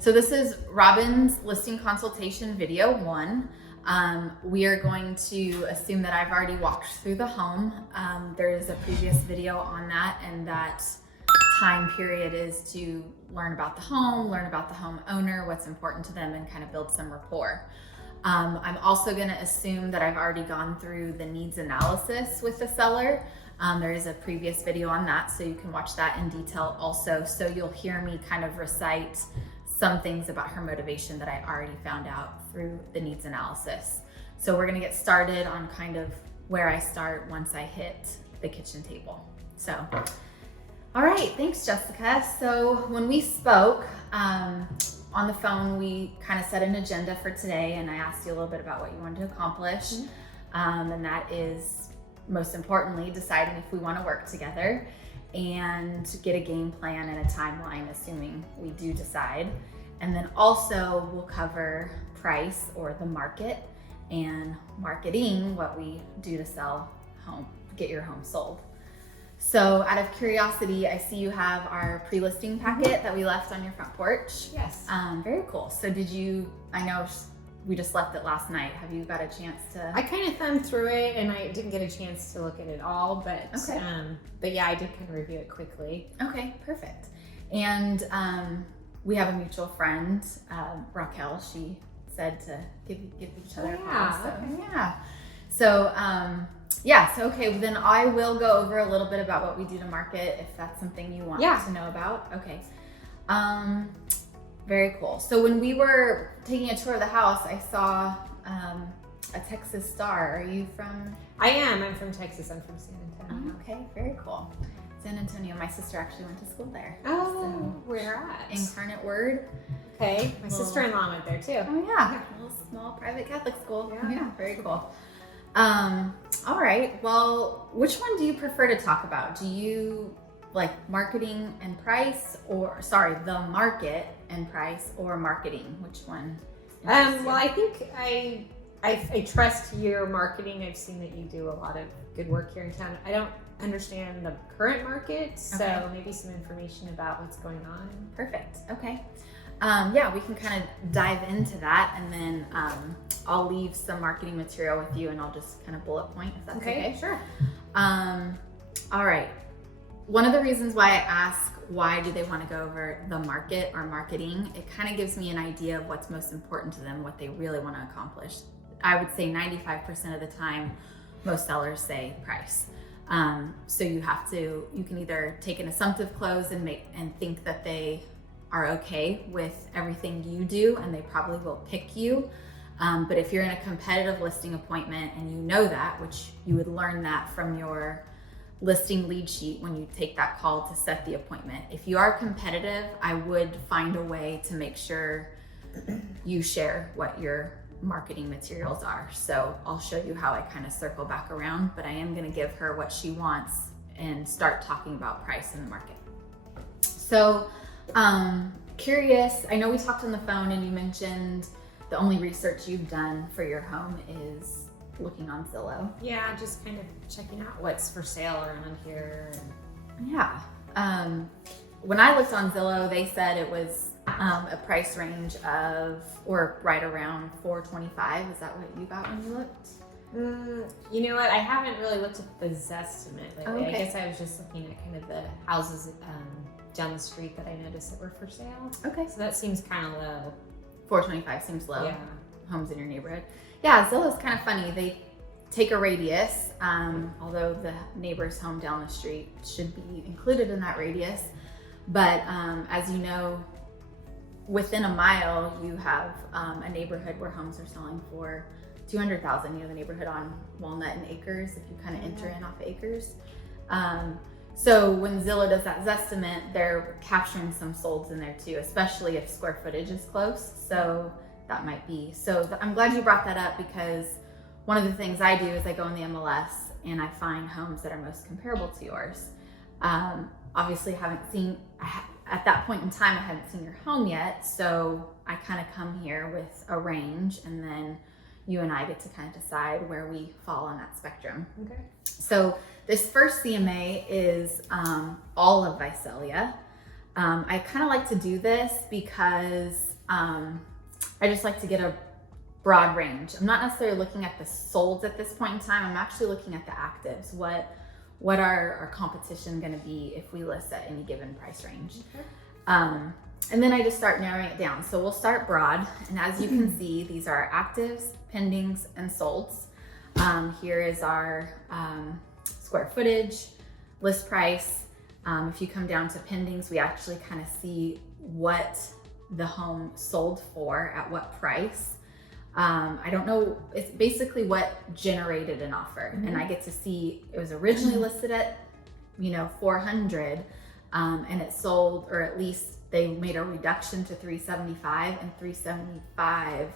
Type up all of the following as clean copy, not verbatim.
So this is Robin's listing consultation video 1. We are going to assume that I've already walked through the home. There is a previous video on that, and that time period is to learn about the home, learn about the homeowner, what's important to them, and kind of build some rapport. I'm also going to assume that I've already gone through the needs analysis with the seller. There is a previous video on that, so you can watch that in detail also. So you'll hear me kind of recite some things about her motivation that I already found out through the needs analysis. So we're gonna get started on kind of where I start once I hit the kitchen table. So, all right, thanks, Jessica. So when we spoke on the phone, we kind of set an agenda for today, and I asked you a little bit about what you wanted to accomplish. And that is, most importantly, deciding if we wanna work together and get a game plan and a timeline, assuming we do decide. And then also we'll cover price or the market, and marketing, what we do to sell home, get your home sold. So out of curiosity, I see you have our pre-listing packet that we left on your front porch. Yes. Very cool. So did you, I know we just left it last night. Have you got a chance to? I kind of thumbed through it, and I didn't get a chance to look at it all, but okay. But yeah, I did kind of review it quickly. Okay, perfect. And we have a mutual friend, Raquel. She said to give each other a call. So, okay. Yeah. So yeah. So okay. Well, then I will go over a little bit about what we do to market, if that's something you want to know about. Okay. Very cool. So when we were taking a tour of the house, I saw a Texas star. Are you from? I am. I'm from Texas. I'm from San Antonio. Oh, okay, very cool. San Antonio. My sister actually went to school there. Oh, so, where at? Incarnate Word. Okay. My sister-in-law went there too. Oh yeah. A little small private Catholic school. Yeah. Very cool. All right. Well, which one do you prefer to talk about? Do you like marketing and price, or the market and price, or marketing? Which one? Well, I think I trust your marketing. I've seen that you do a lot of good work here in town. I don't understand the current market, so maybe some information about what's going on. Perfect. Okay. Yeah, we can kind of dive into that, and then I'll leave some marketing material with you, and I'll just kind of bullet point if that's okay. Sure. All right. One of the reasons why I ask why do they want to go over the market or marketing, it kind of gives me an idea of what's most important to them, what they really want to accomplish. I would say 95% of the time, most sellers say price. So you can either take an assumptive close and think that they are okay with everything you do, and they probably will pick you. But if you're in a competitive listing appointment and you know that, which you would learn that from your listing lead sheet when you take that call to set the appointment. If you are competitive, I would find a way to make sure you share what your marketing materials are. So I'll show you how I kind of circle back around, but I am going to give her what she wants and start talking about price in the market. So curious, I know we talked on the phone and you mentioned the only research you've done for your home is looking on Zillow. Yeah, just kind of checking out what's for sale around here. Yeah. When I looked on Zillow, they said it was a price range of, or right around $425. Is that what you got when you looked? You know what? I haven't really looked at the Zestimate lately. Oh, okay. I guess I was just looking at kind of the houses down the street that I noticed that were for sale. Okay. So that seems kind of low. $425 seems low. Yeah. Homes in your neighborhood. Yeah, Zillow's kind of funny. They take a radius, although the neighbor's home down the street should be included in that radius. But as you know, within a mile, you have a neighborhood where homes are selling for $200,000. You know, the neighborhood on Walnut and Acres, if you kind of enter in off Acres. So when Zillow does that Zestimate, they're capturing some solds in there too, especially if square footage is close. So that might be. So I'm glad you brought that up, because one of the things I do is I go in the MLS and I find homes that are most comparable to yours. Obviously at that point in time, I hadn't seen your home yet. So I kind of come here with a range, and then, you and I get to kind of decide where we fall on that spectrum. Okay. So this first CMA is all of Visalia. I kind of like to do this because I just like to get a broad range. I'm not necessarily looking at the solds at this point in time. I'm actually looking at the actives. What are our competition going to be if we list at any given price range? Okay. And then I just start narrowing it down. So we'll start broad. And as you can see, these are our actives, pendings, and solds. Here is our square footage, list price. If you come down to pendings, we actually kind of see what the home sold for at what price. I don't know, it's basically what generated an offer. And I get to see it was originally listed at, 400, and it sold, or at least they made a reduction to 375, and 375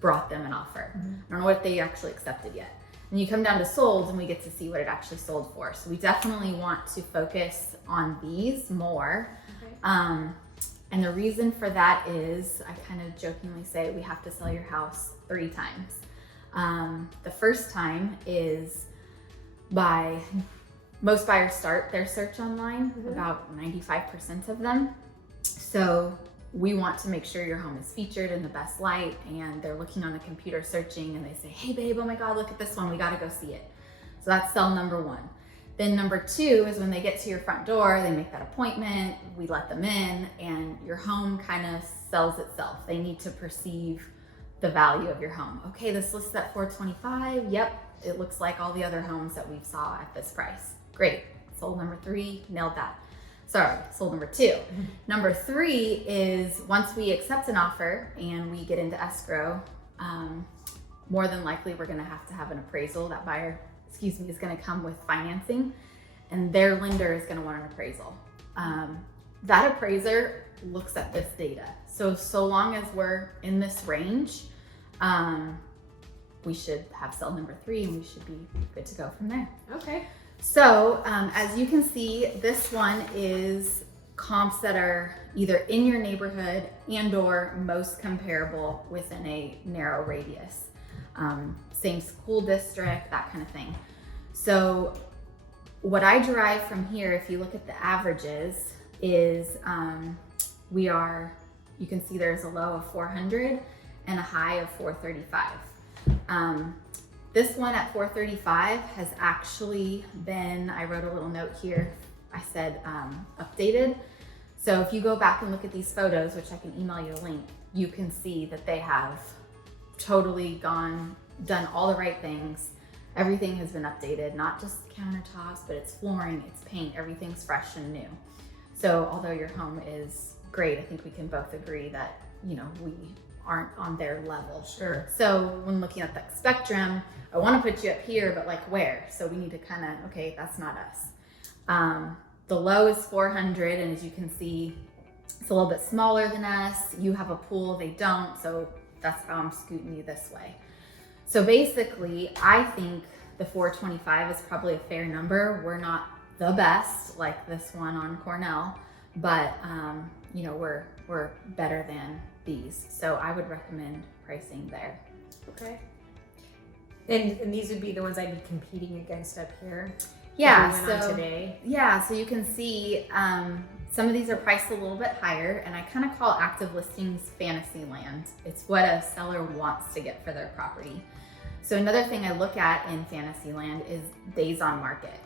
brought them an offer. I don't know what they actually accepted yet. And you come down to solds and we get to see what it actually sold for. So we definitely want to focus on these more. Okay. And the reason for that is, I kind of jokingly say, we have to sell your house 3 times. The first time is most buyers start their search online, about 95% of them. So we want to make sure your home is featured in the best light, and they're looking on the computer searching and they say, hey babe, oh my God, look at this one, we gotta go see it. So that's sell number 1. Then number 2 is when they get to your front door, they make that appointment, we let them in, and your home kind of sells itself. They need to perceive the value of your home. Okay, this lists at $425. Yep, it looks like all the other homes that we saw at this price. Great, sold number 3, nailed that. Sorry, sold number 2. Number 3 is once we accept an offer and we get into escrow, more than likely we're gonna have to have an appraisal. That buyer, is gonna come with financing, and their lender is gonna want an appraisal. That appraiser looks at this data. So long as we're in this range, we should have sell number 3 and we should be good to go from there. Okay. So as you can see, this one is comps that are either in your neighborhood and or most comparable within a narrow radius. Same school district, that kind of thing. So what I derive from here, if you look at the averages, is you can see there's a low of 400 and a high of 435. This one at 435 has actually been, I wrote a little note here, I said updated. So if you go back and look at these photos, which I can email you a link, you can see that they have totally done all the right things. Everything has been updated, not just countertops, but it's flooring, it's paint, everything's fresh and new. So although your home is great, I think we can both agree that, we aren't on their level. Sure. So when looking at the spectrum, I want to put you up here, but like where? So we need to kind of, okay, that's not us. The low is 400, and as you can see, it's a little bit smaller than us. You have a pool, they don't, so that's how I'm scooting you this way. So basically, I think the 425 is probably a fair number. We're not the best, like this one on Cornell, but we're better than these. So I would recommend pricing there. Okay. And these would be the ones I'd be competing against up here. Yeah. We went on today. Yeah. So you can see some of these are priced a little bit higher, and I kind of call active listings fantasy land. It's what a seller wants to get for their property. So another thing I look at in fantasy land is days on market.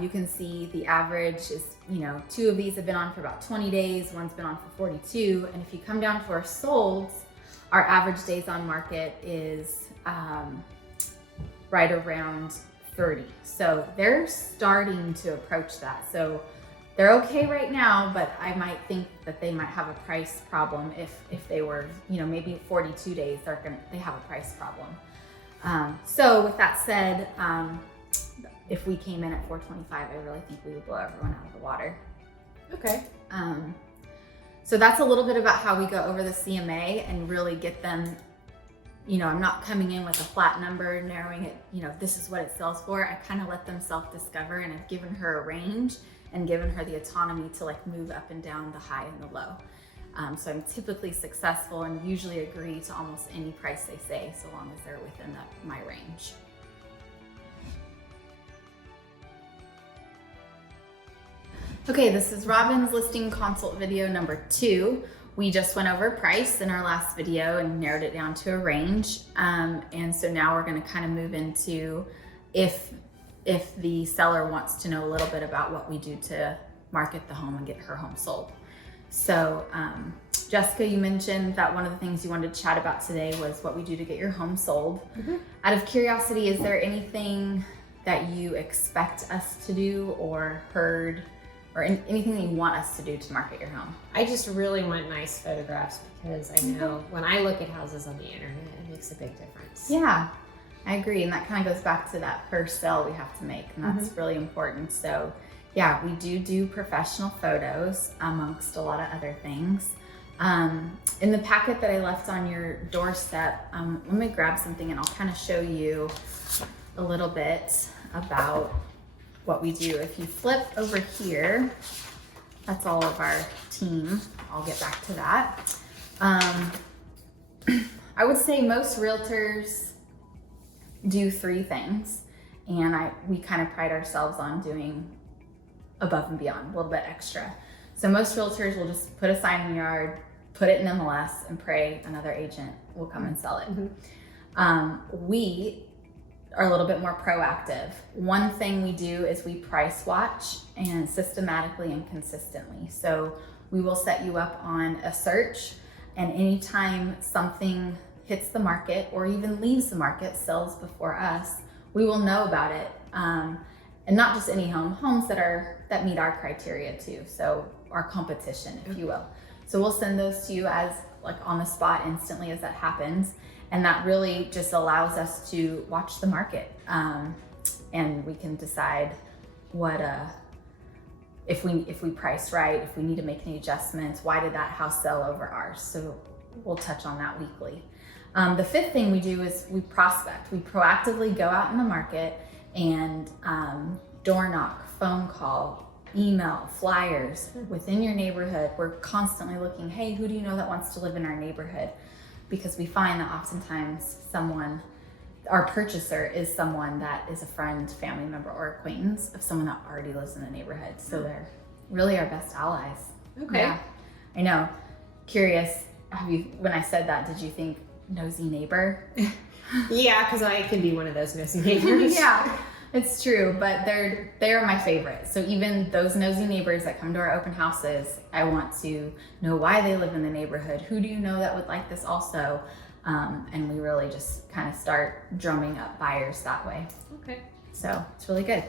You can see the average is, 2 of these have been on for about 20 days, one's been on for 42. And if you come down to our solds, our average days on market is right around 30. So they're starting to approach that. So they're okay right now, but I might think that they might have a price problem if they were, maybe 42 days, they have a price problem. So with that said, if we came in at 425, I really think we would blow everyone out of the water. Okay. So that's a little bit about how we go over the CMA and really get them, I'm not coming in with a flat number, narrowing it, this is what it sells for. I kind of let them self-discover, and I've given her a range and given her the autonomy to move up and down the high and the low. So I'm typically successful and usually agree to almost any price they say, so long as they're within my range. Okay, this is Robin's listing consult video number 2. We just went over price in our last video and narrowed it down to a range. And so now we're gonna kind of move into if the seller wants to know a little bit about what we do to market the home and get her home sold. So Jessica, you mentioned that one of the things you wanted to chat about today was what we do to get your home sold. Out of curiosity, is there anything that you expect us to do or heard or anything that you want us to do to market your home? I just really want nice photographs because I know when I look at houses on the internet, it makes a big difference. Yeah, I agree. And that kind of goes back to that first sale we have to make, and that's really important. So yeah, we do professional photos amongst a lot of other things. In the packet that I left on your doorstep, let me grab something and I'll kind of show you a little bit about what we do. If you flip over here, that's all of our team. I'll get back to that. I would say most realtors do 3 things, and we kind of pride ourselves on doing above and beyond, a little bit extra. So most realtors will just put a sign in the yard, put it in MLS, and pray another agent will come and sell it. We are a little bit more proactive. One thing we do is we price watch, and systematically and consistently. So we will set you up on a search, and anytime something hits the market or even leaves the market, sells before us, we will know about it. And not just any homes that meet our criteria too. So our competition, if you will. So we'll send those to you as like on the spot instantly as that happens. And that really just allows us to watch the market. And we can decide what, if we price right, if we need to make any adjustments, why did that house sell over ours? So we'll touch on that weekly. The 5th thing we do is we prospect. We proactively go out in the market and door knock, phone call, email, flyers within your neighborhood. We're constantly looking, hey, who do you know that wants to live in our neighborhood? Because we find that oftentimes our purchaser is someone that is a friend, family member, or acquaintance of someone that already lives in the neighborhood. So they're really our best allies. Okay. Yeah, I know. Curious, when I said that, did you think nosy neighbor? Yeah, because I can be one of those nosy neighbors. Yeah, it's true, but they're my favorite. So even those nosy neighbors that come to our open houses, I want to know why they live in the neighborhood. Who do you know that would like this also? And we really just kind of start drumming up buyers that way. Okay. So it's really good.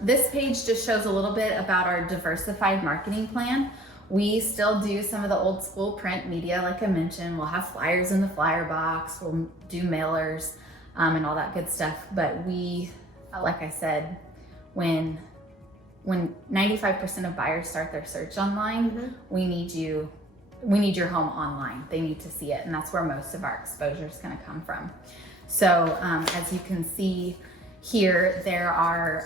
This page just shows a little bit about our diversified marketing plan. We still do some of the old school print media, like I mentioned. We'll have flyers in the flyer box, we'll do mailers, and all that good stuff. But we, like I said, when 95% of buyers start their search online, we need your home online. They need to see it, and that's where most of our exposure is going to come from. So as you can see here, there are,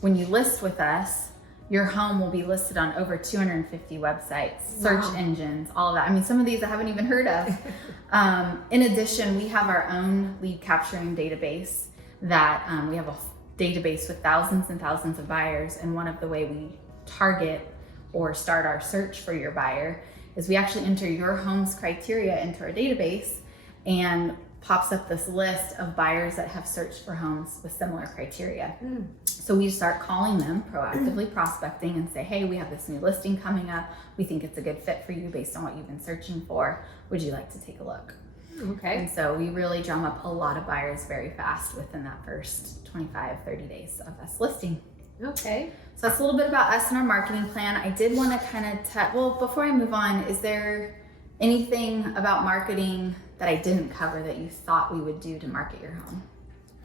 when you list with us, your home will be listed on over 250 websites, search engines, all of that. I mean, some of these I haven't even heard of. In addition, we have our own lead capturing database that we have a database with thousands and thousands of buyers. And one of the way we target or start our search for your buyer is we actually enter your home's criteria into our database, and pops up this list of buyers that have searched for homes with similar criteria. So we start calling them, proactively prospecting, and say, hey, we have this new listing coming up. We think it's a good fit for you based on what you've been searching for. Would you like to take a look? Okay. And so we really drum up a lot of buyers very fast within that first 25, 30 days of us listing. Okay. So that's a little bit about us and our marketing plan. I did want to kind of well, before I move on, is there anything about marketing that I didn't cover that you thought we would do to market your home?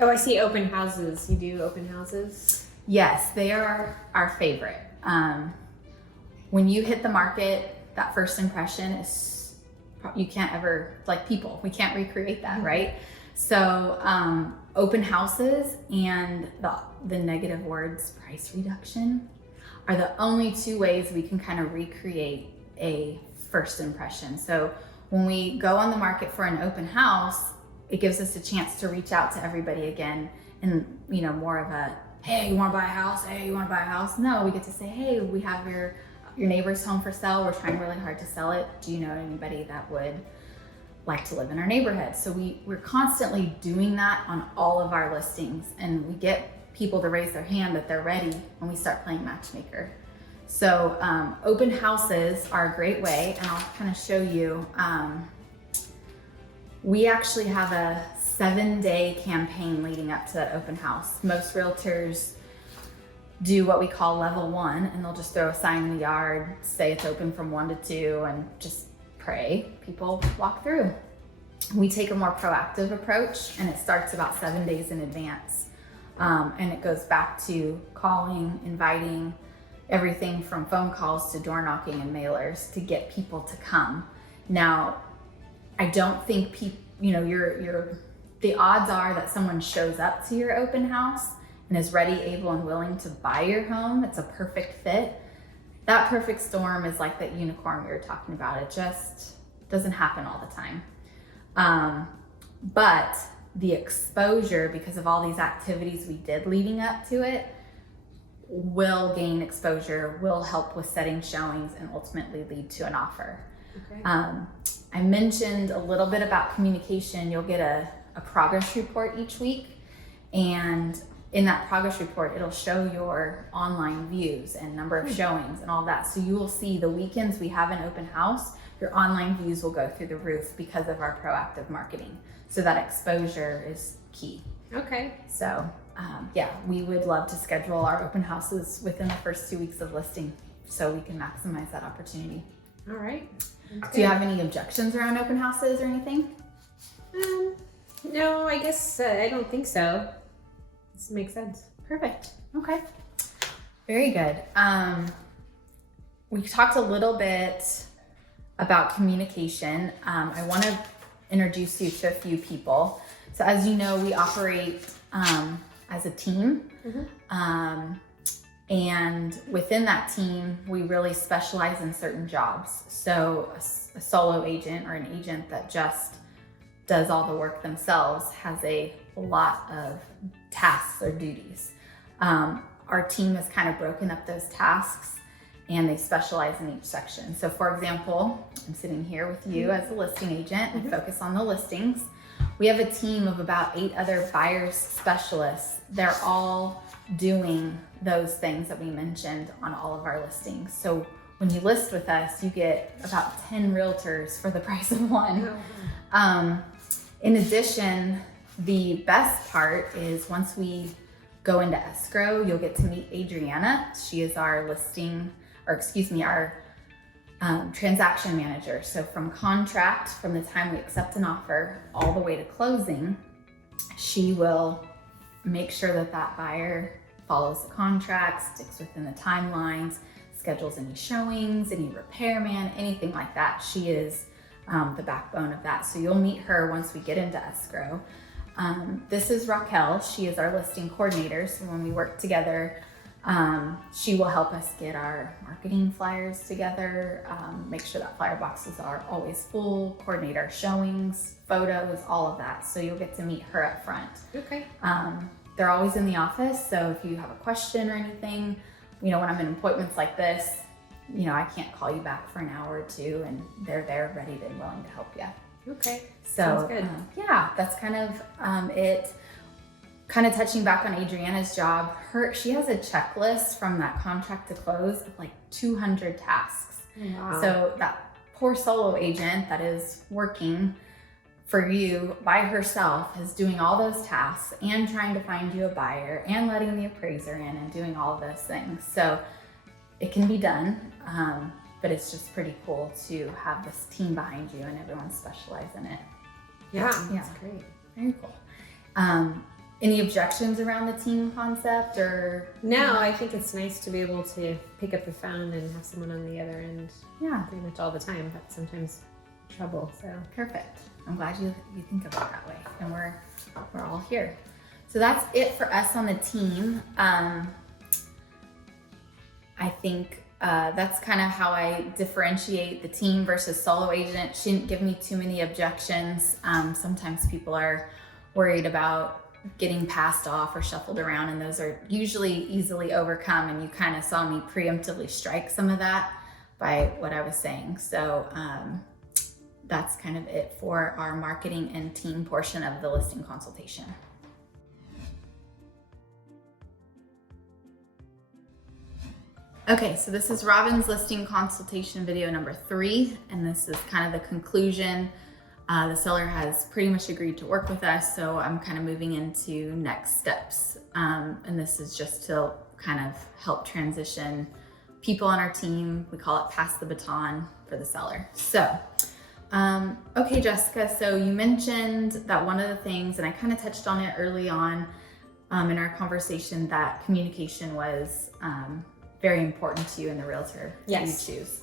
Oh, I see open houses. You do open houses? Yes, they are our favorite. When you hit the market, that first impression is, you can't ever, like people, we can't recreate that, right? So open houses and the negative words price reduction are the only 2 ways we can kind of recreate a first impression. So when we go on the market for an open house, it gives us a chance to reach out to everybody again and, more of a, hey, you want to buy a house? Hey, you want to buy a house? No, we get to say, hey, we have your neighbor's home for sale. We're trying really hard to sell it. Do you know anybody that would like to live in our neighborhood? So we're constantly doing that on all of our listings, and we get people to raise their hand that they're ready when we start playing matchmaker. So open houses are a great way, and I'll kind of show you. We actually have a 7-day campaign leading up to that open house. Most realtors do what we call level 1, and they'll just throw a sign in the yard, say it's open from 1 to 2, and just pray people walk through. We take a more proactive approach, and it starts about 7 days in advance. And it goes back to calling, inviting, everything from phone calls to door knocking and mailers to get people to come. Now, I don't think the odds are that someone shows up to your open house and is ready, able, and willing to buy your home. It's a perfect fit. That perfect storm is like that unicorn we were talking about. It just doesn't happen all the time. But the exposure, because of all these activities we did leading up to it, will gain exposure, will help with setting showings, and ultimately lead to an offer. Okay. I mentioned a little bit about communication. You'll get a progress report each week, and in that progress report, it'll show your online views and number of showings and all that. So you will see the weekends we have an open house, your online views will go through the roof because of our proactive marketing. So that exposure is key. Okay. So we would love to schedule our open houses within the first 2 weeks of listing so we can maximize that opportunity. All right. Do you have any objections around open houses or anything? No, I guess I don't think so. This makes sense. Perfect. Okay. Very good. We talked a little bit about communication. I want to introduce you to a few people. So as you know, we operate as a team. Mm-hmm. And within that team, we really specialize in certain jobs. So a solo agent or an agent that just does all the work themselves has a lot of tasks or duties. Our team has kind of broken up those tasks, and they specialize in each section. So for example, I'm sitting here with you as a listing agent and focus on the listings. We have a team of about 8 other buyers specialists. They're all doing those things that we mentioned on all of our listings. So when you list with us, you get about 10 realtors for the price of one. In addition, the best part is once we go into escrow, you'll get to meet Adriana. She is our transaction manager. So from contract, from the time we accept an offer all the way to closing, she will make sure that that buyer follows the contract, sticks within the timelines, schedules any showings, any repairman, anything like that. She is the backbone of that. So you'll meet her once we get into escrow. This is Raquel. She is our listing coordinator. So when we work together, she will help us get our marketing flyers together, make sure that flyer boxes are always full, coordinate our showings, photos, all of that. So you'll get to meet her up front. Okay. They're always in the office. So if you have a question or anything, when I'm in appointments like this, I can't call you back for an hour or two, and they're there ready and willing to help you. Okay. So sounds good. That's kind of it. Kind of touching back on Adriana's job, she has a checklist from that contract to close of like 200 tasks. Wow. So that poor solo agent that is working for you by herself is doing all those tasks and trying to find you a buyer and letting the appraiser in and doing all of those things. So it can be done, but it's just pretty cool to have this team behind you and everyone specialize in it. Yeah, that's great. Very cool. Any objections around the team concept or? No, I think it's nice to be able to pick up the phone and have someone on the other end. Yeah, pretty much all the time, but sometimes trouble. So perfect. I'm glad you think of it that way, and we're all here. So that's it for us on the team. I think That's kind of how I differentiate the team versus solo agent. Shouldn't give me too many objections. Sometimes people are worried about getting passed off or shuffled around, and those are usually easily overcome. And you kind of saw me preemptively strike some of that by what I was saying. So that's kind of it for our marketing and team portion of the listing consultation. Okay, so this is Robin's listing consultation video number 3, and this is kind of the conclusion. The seller has pretty much agreed to work with us, so I'm kind of moving into next steps. And this is just to kind of help transition people on our team. We call it pass the baton for the seller. So, okay, Jessica, so you mentioned that one of the things, and I kind of touched on it early on in our conversation, that communication was very important to you in the realtor that you choose.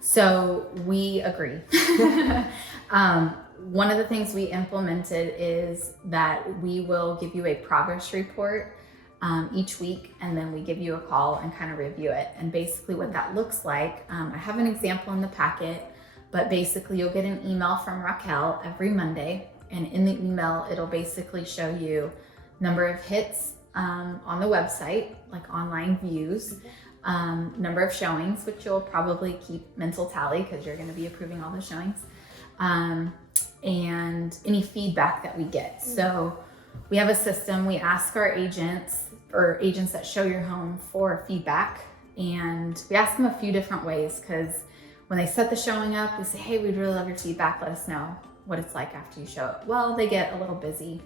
So we agree. One of the things we implemented is that we will give you a progress report each week, and then we give you a call and kind of review it. And basically what that looks like, I have an example in the packet, but basically you'll get an email from Raquel every Monday, and in the email it'll basically show you number of hits on the website, like online views, number of showings, which you'll probably keep mental tally because you're going to be approving all the showings, and any feedback that we get. So we have a system. We ask our agents or agents that show your home for feedback, and we ask them a few different ways, because when they set the showing up, we say, hey, we'd really love your feedback. Let us know what it's like after you show it. Well, they get a little busy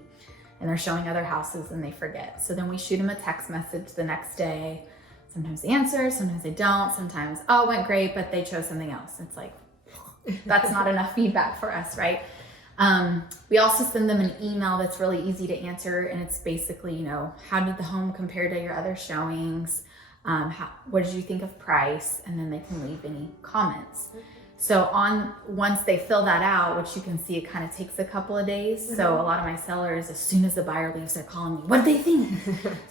and they're showing other houses and they forget. So then we shoot them a text message the next day. Sometimes they answer, sometimes they don't. Sometimes, oh, it went great, but they chose something else. It's like, that's not enough feedback for us, right? We also send them an email that's really easy to answer, and it's basically, you know, how did the home compare to your other showings? What did you think of price? And then they can leave any comments. So once they fill that out, which you can see, it kind of takes a couple of days. So a lot of my sellers, as soon as the buyer leaves, they're calling me, what do they think?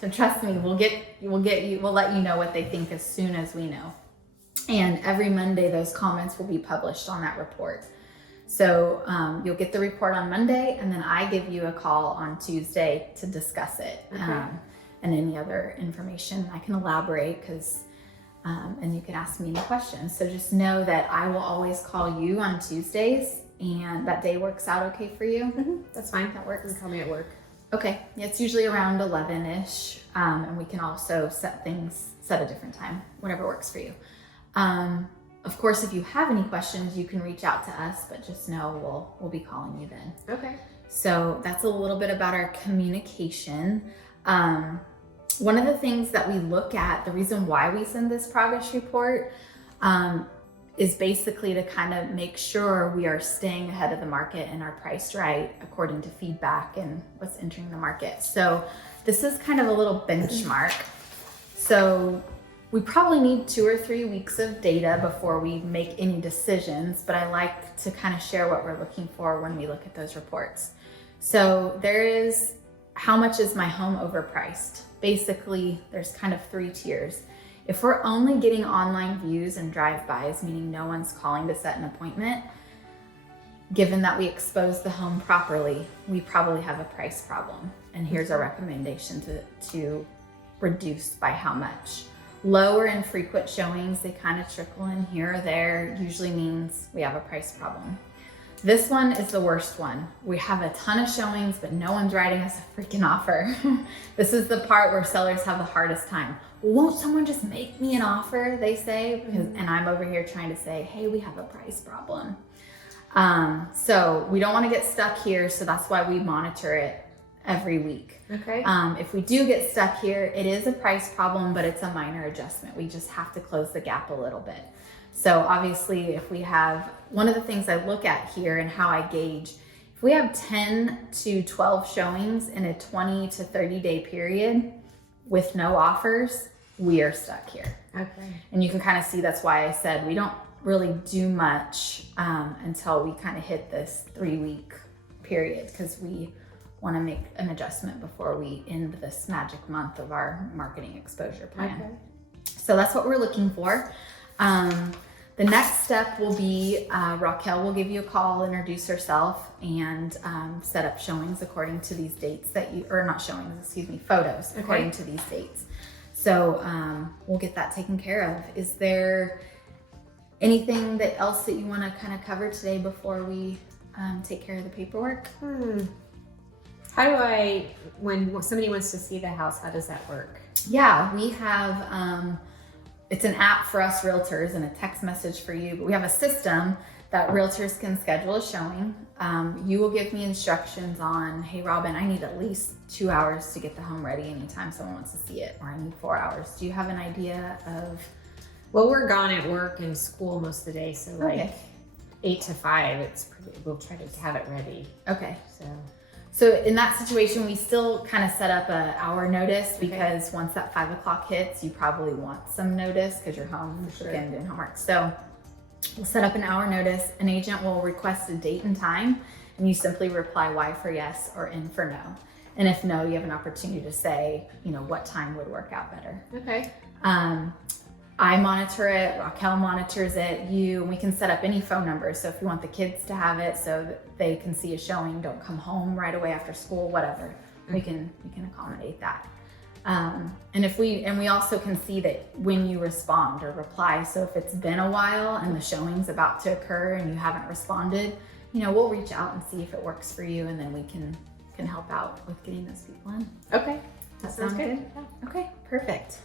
So trust me, we'll let you know what they think as soon as we know. And every Monday, those comments will be published on that report. So you'll get the report on Monday, and then I give you a call on Tuesday to discuss it, and any other information I can elaborate, because and you can ask me any questions. So just know that I will always call you on Tuesdays, and that day works out okay for you? That's fine. That works. You can call me at work. Okay. Yeah, it's usually around 11-ish, and we can also set a different time, whatever works for you. Of course, if you have any questions, you can reach out to us, but just know we'll be calling you then. Okay. So that's a little bit about our communication. One of the things that we look at, the reason why we send this progress report, is basically to kind of make sure we are staying ahead of the market and are priced right according to feedback and what's entering the market. So this is kind of a little benchmark. So we probably need 2 or 3 weeks of data before we make any decisions, but I like to kind of share what we're looking for when we look at those reports. So there is, how much is my home overpriced? Basically, there's kind of 3 tiers. If we're only getting online views and drive-bys, meaning no one's calling to set an appointment, given that we expose the home properly, we probably have a price problem. And here's our recommendation to reduce by how much. Lower and frequent showings, they kind of trickle in here or there, usually means we have a price problem. This one is the worst one. We have a ton of showings, but no one's writing us a freaking offer. This is the part where sellers have the hardest time. Won't someone just make me an offer, they say, and I'm over here trying to say, hey, we have a price problem. So we don't want to get stuck here, so that's why we monitor it every week. Okay. If we do get stuck here, it is a price problem, but it's a minor adjustment. We just have to close the gap a little bit. So obviously, if we have, one of the things I look at here and how I gauge, if we have 10 to 12 showings in a 20 to 30 day period with no offers, we are stuck here. Okay. And you can kind of see that's why I said we don't really do much until we kind of hit this 3-week period, because we want to make an adjustment before we end this magic month of our marketing exposure plan. Okay. So that's what we're looking for. The next step will be Raquel will give you a call, introduce herself, and set up showings according to these dates that you, or not showings, excuse me, photos according to these dates. So we'll get that taken care of. Is there anything else that you want to kind of cover today before we take care of the paperwork? How do I, when somebody wants to see the house, how does that work? Yeah, we have, it's an app for us realtors and a text message for you, but we have a system that realtors can schedule a showing. You will give me instructions on, hey Robin, I need at least 2 hours to get the home ready anytime someone wants to see it, or I need 4 hours. Do you have an idea of? Well, we're gone at work and school most of the day, so like 8 to 5, we'll try to have it ready. Okay. So in that situation, we still kind of set up an hour notice, because once that 5 o'clock hits, you probably want some notice because you're home again doing homework. So we'll set up an hour notice. An agent will request a date and time, and you simply reply Y for yes or N for no. And if no, you have an opportunity to say, what time would work out better. Okay. I monitor it, Raquel monitors it, and we can set up any phone number. So if you want the kids to have it so that they can see a showing, don't come home right away after school, whatever, we can accommodate that. And we also can see that when you respond or reply. So if it's been a while and the showing's about to occur and you haven't responded, we'll reach out and see if it works for you, and then we can help out with getting those people in. Okay. That sounds good? Yeah. Okay, perfect.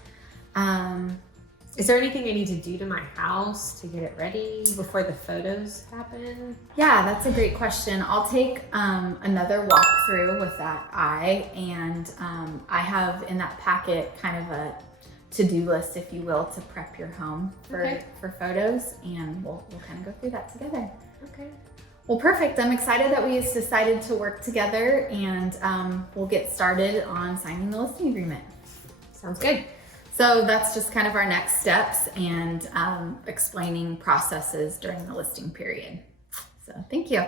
Is there anything I need to do to my house to get it ready before the photos happen? Yeah, that's a great question. I'll take another walkthrough with that eye, and I have in that packet kind of a to-do list, if you will, to prep your home for photos, and we'll kind of go through that together. Okay. Well, perfect. I'm excited that we decided to work together, and we'll get started on signing the listing agreement. Sounds good. So that's just kind of our next steps, and explaining processes during the listing period. So thank you.